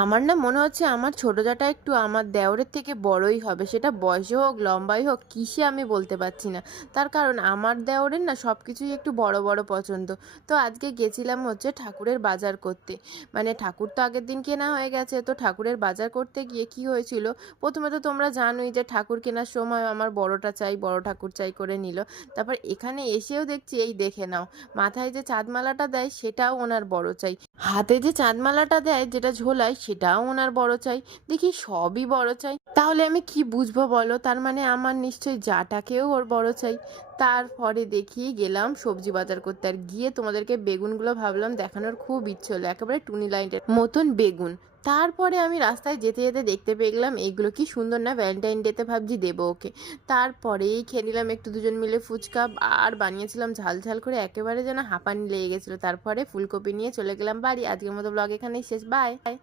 আমার না মনে হচ্ছে আমার ছোট জাটা একটু আমার দেওরের থেকে বড়ই হবে, সেটা বয়সে হোক লম্বাই হোক কিসে আমি বলতে পারছি না। তার কারণ আমার দেওরের না সব কিছুই একটু বড় বড় পছন্দ। তো আজকে গেছিলাম হচ্ছে ঠাকুরের বাজার করতে। মানে ঠাকুর তো আগের দিন কেনা হয়ে গেছে, তো ঠাকুরের বাজার করতে গিয়ে কি হয়েছিল, প্রথমে তো তোমরা জানোই যে ঠাকুর কেনার সময় আমার বড়টা চাই, বড় ঠাকুর চাই করে নিল। তারপর এখানে এসেও দেখছি, এই দেখে নাও, মাথায় যে চাঁদমালাটা দেয় সেটাও ওনার বড় চাই, হাতে যে চাঁদমালাটা দেয় যেটা ঝোলায় সেটাও ওনার বড় চাই। দেখি সবই বড় চাই, তাহলে আমি কি বুঝবো বলো? তার মানে আমার নিশ্চয়ই জাটাকেও ওর বড় চাই। তারপরে দেখি গেলাম সবজি বাজার করতে, আর গিয়ে তোমাদেরকে বেগুনগুলো ভাবলাম দেখানোর খুব ইচ্ছে হলো, একেবারে টুনি লাইটের মতন বেগুন। তারপরে আমি রাস্তায় যেতে যেতে দেখতে পেয়ে গেলাম এইগুলো কি সুন্দর না, ভ্যালেন্টাইন ডেতে ভাবছি দেবো ওকে। তারপরেই খেয়ে নিলাম একটু দুজন মিলে ফুচকা, আর বানিয়েছিলাম ঝাল ঝাল করে, একেবারে যেন হাঁপানি লেগে গেছিলো। তারপরে ফুলকপি নিয়ে চলে গেলাম বাড়ি। আজকের মতো ব্লগ এখানেই শেষ, বাই।